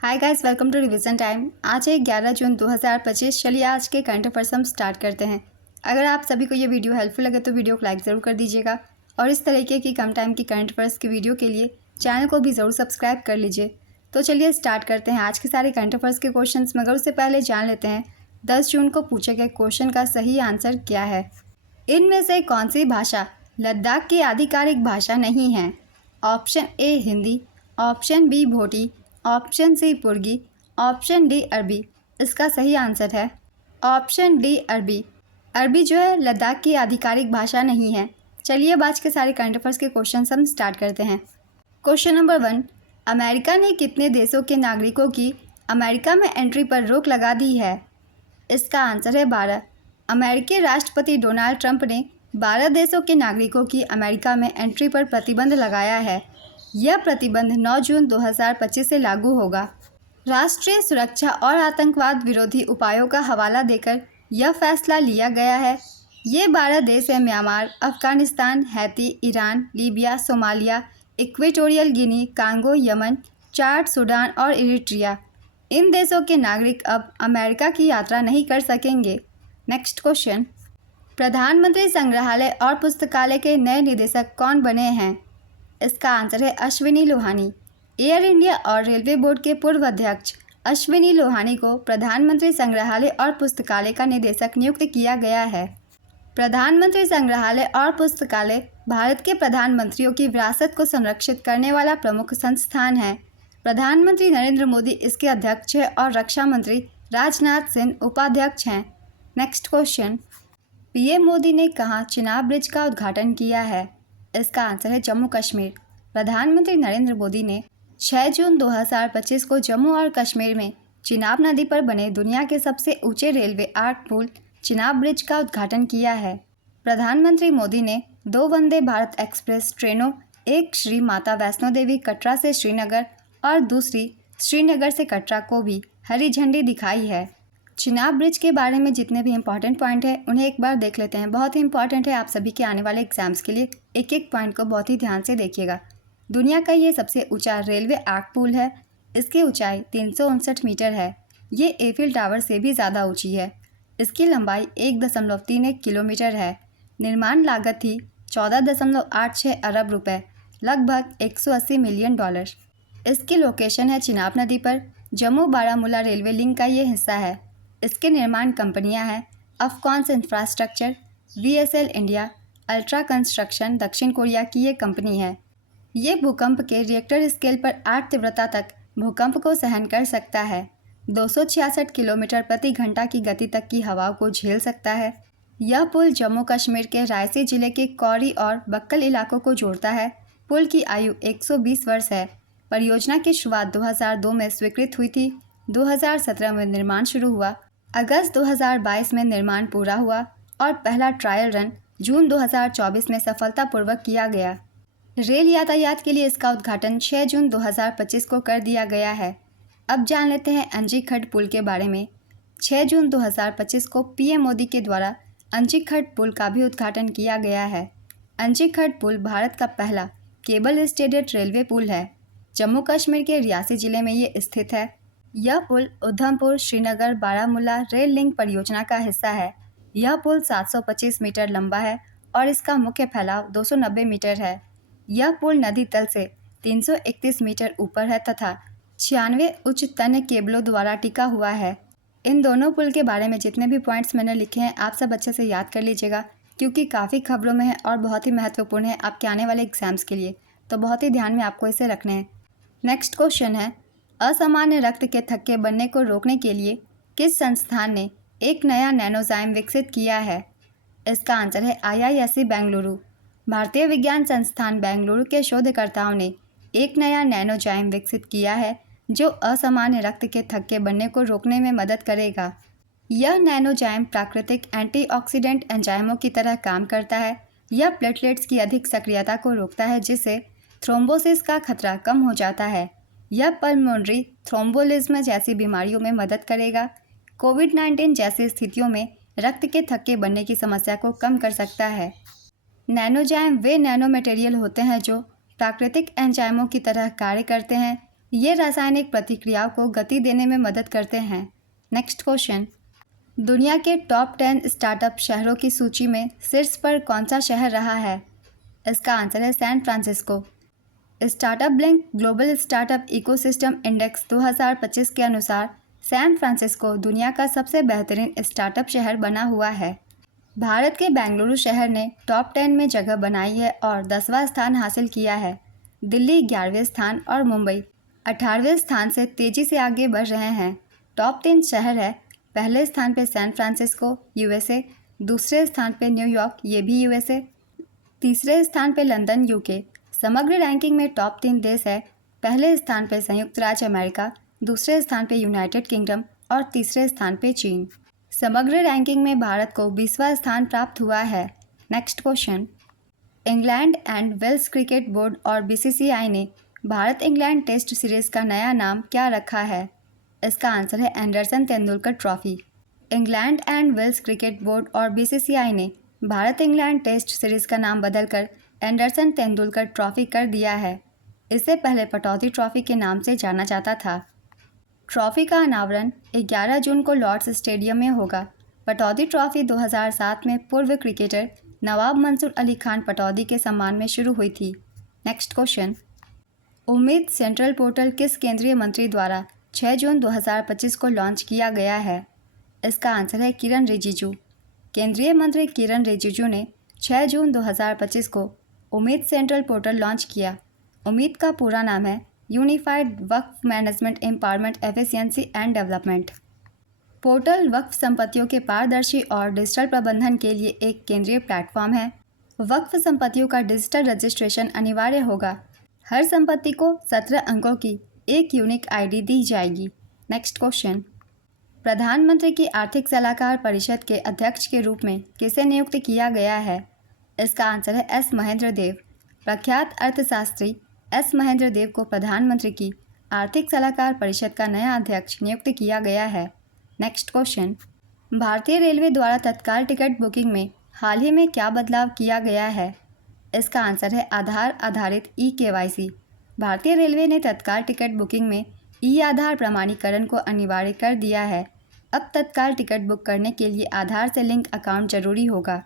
Hi guys, welcome to revision time. आज है 11 जून 2025। चलिए आज के करंट अफेयर्स हम स्टार्ट करते हैं। अगर आप सभी को ये वीडियो हेल्पफुल लगे तो वीडियो को लाइक ज़रूर कर दीजिएगा और इस तरीके की कम टाइम की करंट अफेयर्स की वीडियो के लिए चैनल को भी ज़रूर सब्सक्राइब कर लीजिए। तो चलिए स्टार्ट करते हैं आज के सारे करंट अफेयर्स के क्वेश्चन, मगर उससे पहले जान लेते हैं 10 जून को पूछे गए क्वेश्चन का सही आंसर क्या है। इनमें से कौन सी भाषा लद्दाख की आधिकारिक भाषा नहीं है? Option A Hindi, option B Bhoti, option C Purgi, option D अरबी। इसका सही आंसर है ऑप्शन डी अरबी। अरबी जो है लद्दाख की आधिकारिक भाषा नहीं है। चलिए अब आज के सारे करंट अफेयर्स के क्वेश्चन हम स्टार्ट करते हैं। क्वेश्चन नंबर 1, अमेरिका ने कितने देशों के नागरिकों की अमेरिका में एंट्री पर रोक लगा दी है? इसका आंसर है 12। अमेरिकी राष्ट्रपति डोनाल्ड ट्रंप ने 12 देशों के नागरिकों की अमेरिका में एंट्री पर प्रतिबंध लगाया है। यह प्रतिबंध 9 जून 2025 से लागू होगा। राष्ट्रीय सुरक्षा और आतंकवाद विरोधी उपायों का हवाला देकर यह फैसला लिया गया है। ये 12 देश हैं Myanmar, Afghanistan, Haiti, Iran, Libya, Somalia, Equatorial Guinea, Congo, Yemen, Chad, Sudan और इरिट्रिया। इन देशों के नागरिक अब अमेरिका की यात्रा नहीं कर सकेंगे। नेक्स्ट क्वेश्चन, प्रधानमंत्री संग्रहालय और पुस्तकालय के नए निदेशक कौन बने हैं? इसका आंसर है अश्विनी लोहानी। एयर इंडिया और रेलवे बोर्ड के पूर्व अध्यक्ष अश्विनी लोहानी को प्रधानमंत्री संग्रहालय और पुस्तकालय का निदेशक नियुक्त किया गया है। प्रधानमंत्री संग्रहालय और पुस्तकालय भारत के प्रधानमंत्रियों की विरासत को संरक्षित करने वाला प्रमुख संस्थान है। प्रधानमंत्री नरेंद्र मोदी इसके अध्यक्ष हैं और रक्षा मंत्री राजनाथ सिंह उपाध्यक्ष हैं। नेक्स्ट क्वेश्चन, पीएम मोदी ने कहाँ चिनाब ब्रिज का उद्घाटन किया है? इसका आंसर है जम्मू कश्मीर। प्रधानमंत्री नरेंद्र मोदी ने 6 जून 2025 को जम्मू और कश्मीर में चिनाब नदी पर बने दुनिया के सबसे ऊंचे रेलवे आर्क पुल चिनाब ब्रिज का उद्घाटन किया है। प्रधानमंत्री मोदी ने 2 वंदे भारत एक्सप्रेस ट्रेनों, एक श्री माता वैष्णो देवी कटरा से श्रीनगर और दूसरी श्रीनगर से कटरा को भी हरी झंडी दिखाई है। चिनाब ब्रिज के बारे में जितने भी इंपॉर्टेंट पॉइंट हैं उन्हें एक बार देख लेते हैं। बहुत ही इंपॉर्टेंट है आप सभी के आने वाले एग्जाम्स के लिए। एक एक पॉइंट को बहुत ही ध्यान से देखिएगा। दुनिया का ये सबसे ऊंचा रेलवे आर्क पुल है। इसकी ऊंचाई 359 मीटर है। ये एफिल टावर से भी ज़्यादा ऊंची है। इसकी लंबाई 1.31 किलोमीटर है। निर्माण लागत थी 14.86 अरब रुपए, लगभग $180 मिलियन। इसकी लोकेशन है चिनाब नदी पर। जम्मू बारामूला रेलवे लिंक का ये हिस्सा है। इसके निर्माण कंपनियां हैं Afcons infrastructure, VSL India, ultra construction, दक्षिण कोरिया की ये कंपनी है। ये भूकंप के रिएक्टर स्केल पर 8 तीव्रता तक भूकंप को सहन कर सकता है। 266 किलोमीटर प्रति घंटा की गति तक की हवाओं को झेल सकता है। यह पुल जम्मू कश्मीर के रायसी जिले के कौरी और बक्कल इलाकों को जोड़ता है। पुल की आयु 120 वर्ष है। परियोजना की शुरुआत 2002 में स्वीकृत हुई थी। 2017 में निर्माण शुरू हुआ। अगस्त 2022 में निर्माण पूरा हुआ और पहला ट्रायल रन जून 2024 में सफलतापूर्वक किया गया। रेल यातायात के लिए इसका उद्घाटन 6 जून 2025 को कर दिया गया है। अब जान लेते हैं अंजी-खड्ड पुल के बारे में। 6 जून 2025 को पीएम मोदी के द्वारा अंजी-खड्ड पुल का भी उद्घाटन किया गया है। अंजी-खड्ड पुल भारत का पहला केबल स्टेडेड रेलवे पुल है। जम्मू कश्मीर के रियासी जिले में ये स्थित है। यह पुल उधमपुर, श्रीनगर, बारामूला रेल लिंक परियोजना का हिस्सा है। यह पुल 725 मीटर लंबा है और इसका मुख्य फैलाव 290 मीटर है। यह पुल नदी तल से 331 मीटर ऊपर है तथा 96 उच्च तन्य केबलों द्वारा टिका हुआ है। इन दोनों पुल के बारे में जितने भी पॉइंट्स मैंने लिखे हैं आप सब अच्छे से याद कर लीजिएगा, क्योंकि काफ़ी खबरों में है और बहुत ही महत्वपूर्ण है आपके आने वाले एग्जाम्स के लिए। तो बहुत ही ध्यान में आपको इसे रखने हैं। नेक्स्ट क्वेश्चन है, असामान्य रक्त के थक्के बनने को रोकने के लिए किस संस्थान ने एक नया नैनोजाइम विकसित किया है? इसका आंसर है IISc बेंगलुरु। भारतीय विज्ञान संस्थान बेंगलुरु के शोधकर्ताओं ने एक नया नैनोजाइम विकसित किया है जो असामान्य रक्त के थक्के बनने को रोकने में मदद करेगा। यह नैनोजाइम प्राकृतिक एंटीऑक्सीडेंट एंजाइमों की तरह काम करता है। यह प्लेटलेट्स की अधिक सक्रियता को रोकता है जिससे थ्रोम्बोसिस का खतरा कम हो जाता है। यह पल्मोनरी थ्रोम्बोलिज्म जैसी बीमारियों में मदद करेगा। कोविड-19 जैसी स्थितियों में रक्त के थक्के बनने की समस्या को कम कर सकता है। नैनोजाइम वे नैनो मटेरियल होते हैं जो प्राकृतिक एंजाइमों की तरह कार्य करते हैं ये रासायनिक प्रतिक्रियाओं को गति देने में मदद करते हैं। नेक्स्ट क्वेश्चन, दुनिया के टॉप 10 स्टार्टअप शहरों की सूची में शीर्ष पर कौन सा शहर रहा है? इसका आंसर है San Francisco. Startup Blink Global Startup Ecosystem Index 2025 के अनुसार सैन फ्रांसिस्को दुनिया का सबसे बेहतरीन स्टार्टअप शहर बना हुआ है। भारत के बेंगलुरु शहर ने टॉप 10 में जगह बनाई है और 10वां स्थान हासिल किया है। दिल्ली 11वें स्थान और मुंबई 18वें स्थान से तेज़ी से आगे बढ़ रहे हैं। टॉप 3 शहर है, पहले स्थान पे सैन फ्रांसिस्को यूएसए, दूसरे स्थान पे न्यूयॉर्क ये भी यूएसए, तीसरे स्थान पे लंदन यूके। समग्र रैंकिंग में टॉप 3 देश है, पहले स्थान पे संयुक्त राज्य अमेरिका, दूसरे स्थान पे यूनाइटेड किंगडम और तीसरे स्थान पे चीन। समग्र रैंकिंग में भारत को 20वां स्थान प्राप्त हुआ है। Next question, England and Wales Cricket Board और बीसीसीआई ने भारत इंग्लैंड टेस्ट सीरीज़ का नया नाम क्या रखा है? इसका आंसर है Anderson Tendulkar trophy. England and Wales Cricket Board और बीसीसीआई ने भारत इंग्लैंड टेस्ट सीरीज़ का नाम बदलकर एंडरसन तेंदुलकर ट्रॉफी कर दिया है। इससे पहले पटौदी ट्रॉफी के नाम से जाना जाता था। ट्रॉफी का अनावरण 11 जून को लॉर्ड्स स्टेडियम में होगा। पटौदी ट्रॉफी 2007 में पूर्व क्रिकेटर नवाब मंसूर अली खान पटौदी के सम्मान में शुरू हुई थी। नेक्स्ट क्वेश्चन, उम्मीद सेंट्रल पोर्टल किस केंद्रीय मंत्री द्वारा 6 जून 2025 को लॉन्च किया गया है? इसका आंसर है किरण रिजिजू। केंद्रीय मंत्री किरण रिजिजू ने 6 जून 2025 को उम्मीद सेंट्रल पोर्टल लॉन्च किया। उम्मीद का पूरा नाम है unified Waqf management empowerment efficiency and development. Portal वक्फ संपत्तियों के पारदर्शी और डिजिटल प्रबंधन के लिए एक केंद्रीय प्लेटफॉर्म है। वक्फ संपत्तियों का डिजिटल रजिस्ट्रेशन अनिवार्य होगा। हर संपत्ति को 17 अंकों की एक यूनिक आईडी दी जाएगी। नेक्स्ट क्वेश्चन, प्रधानमंत्री की आर्थिक सलाहकार परिषद के अध्यक्ष के रूप में किसे नियुक्त किया गया है? इसका आंसर है एस महेंद्र देव। प्रख्यात अर्थशास्त्री एस महेंद्र देव को प्रधानमंत्री की आर्थिक सलाहकार परिषद का नया अध्यक्ष नियुक्त किया गया है। नेक्स्ट क्वेश्चन, भारतीय रेलवे द्वारा तत्काल टिकट बुकिंग में हाल ही में क्या बदलाव किया गया है? इसका आंसर है आधार आधारित ई-केवाईसी। भारतीय रेलवे ने तत्काल टिकट बुकिंग में ई-आधार प्रमाणीकरण को अनिवार्य कर दिया है। अब तत्काल टिकट बुक करने के लिए आधार से लिंक अकाउंट जरूरी होगा।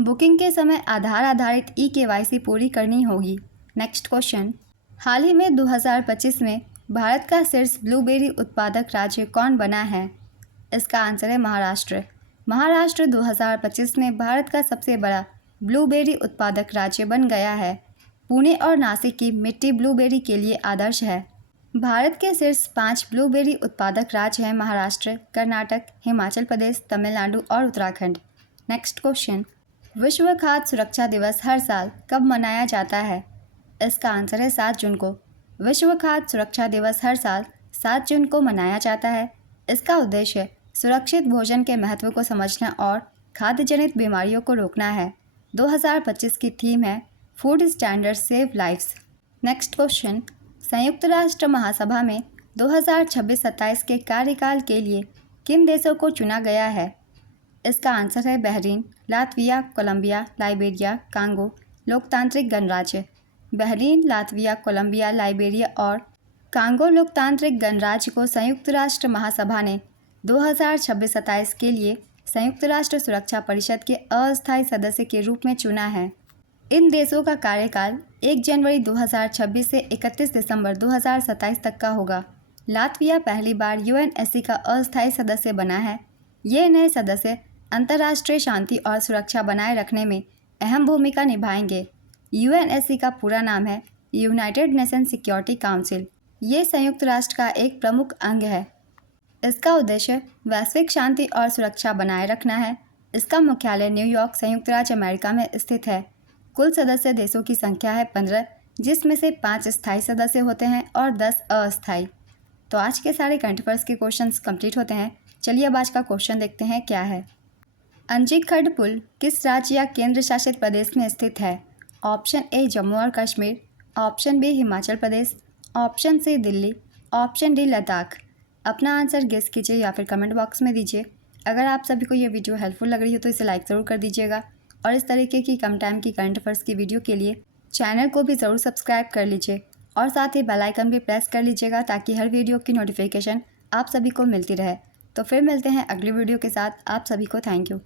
बुकिंग के समय आधार आधारित ई-केवाईसी पूरी करनी होगी। नेक्स्ट क्वेश्चन, हाल ही में 2025 में भारत का शीर्ष ब्लूबेरी उत्पादक राज्य कौन बना है? इसका आंसर है महाराष्ट्र। महाराष्ट्र 2025 में भारत का सबसे बड़ा ब्लूबेरी उत्पादक राज्य बन गया है। पुणे और नासिक की मिट्टी ब्लूबेरी के लिए आदर्श है। भारत के शीर्ष 5 ब्लूबेरी उत्पादक राज्य हैं महाराष्ट्र, कर्नाटक, हिमाचल प्रदेश, तमिलनाडु और उत्तराखंड। नेक्स्ट क्वेश्चन, विश्व खाद्य सुरक्षा दिवस हर साल कब मनाया जाता है? इसका आंसर है 7 जून को। विश्व खाद्य सुरक्षा दिवस हर साल 7 जून को मनाया जाता है। इसका उद्देश्य सुरक्षित भोजन के महत्व को समझना और खाद्य जनित बीमारियों को रोकना है। 2025 की थीम है food standard save lives. Next question, संयुक्त राष्ट्र महासभा में 2026-27 के कार्यकाल के लिए किन देशों को चुना गया है? इसका आंसर है Bahrain, Latvia, Colombia, Liberia, Congo लोकतांत्रिक गणराज्य। बहरीन, लातविया, कोलंबिया, लाइबेरिया और कांगो लोकतांत्रिक गणराज्य को संयुक्त राष्ट्र महासभा ने 2026-27 के लिए संयुक्त राष्ट्र सुरक्षा परिषद के अस्थायी सदस्य के रूप में चुना है। इन देशों का कार्यकाल 1 जनवरी 2026 से 31 दिसंबर 2027 तक का होगा। लातविया पहली बार यूएनएससी का अस्थायी सदस्य बना है। ये नए सदस्य अंतर्राष्ट्रीय शांति और सुरक्षा बनाए रखने में अहम भूमिका निभाएंगे। यूएनएससी का पूरा नाम है यूनाइटेड नेशन सिक्योरिटी काउंसिल। ये संयुक्त राष्ट्र का एक प्रमुख अंग है। इसका उद्देश्य वैश्विक शांति और सुरक्षा बनाए रखना है। इसका मुख्यालय न्यूयॉर्क, संयुक्त राज्य अमेरिका में स्थित है। कुल सदस्य देशों की संख्या है 15, जिसमें से 5 स्थायी सदस्य होते हैं और 10 अस्थायी। तो आज के सारे करंट अफेयर्स के क्वेश्चंस कंप्लीट होते हैं। चलिए अब आज का क्वेश्चन देखते हैं क्या है। अंजीखड पुल किस राज्य या केंद्र शासित प्रदेश में स्थित है? ऑप्शन ए जम्मू और Kashmir, option B Himachal Pradesh, option C Delhi, option D Ladakh. अपना आंसर गेस कीजिए या फिर कमेंट बॉक्स में दीजिए। अगर आप सभी को ये वीडियो हेल्पफुल लग रही हो तो इसे लाइक ज़रूर कर दीजिएगा और इस तरीके की कम टाइम की करंट अफेयर्स की वीडियो के लिए चैनल को भी ज़रूर सब्सक्राइब कर लीजिए और साथ ही बेल आइकन भी प्रेस कर लीजिएगा ताकि हर वीडियो की नोटिफिकेशन आप सभी को मिलती रहे। तो फिर मिलते हैं अगली वीडियो के साथ। आप सभी को थैंक यू।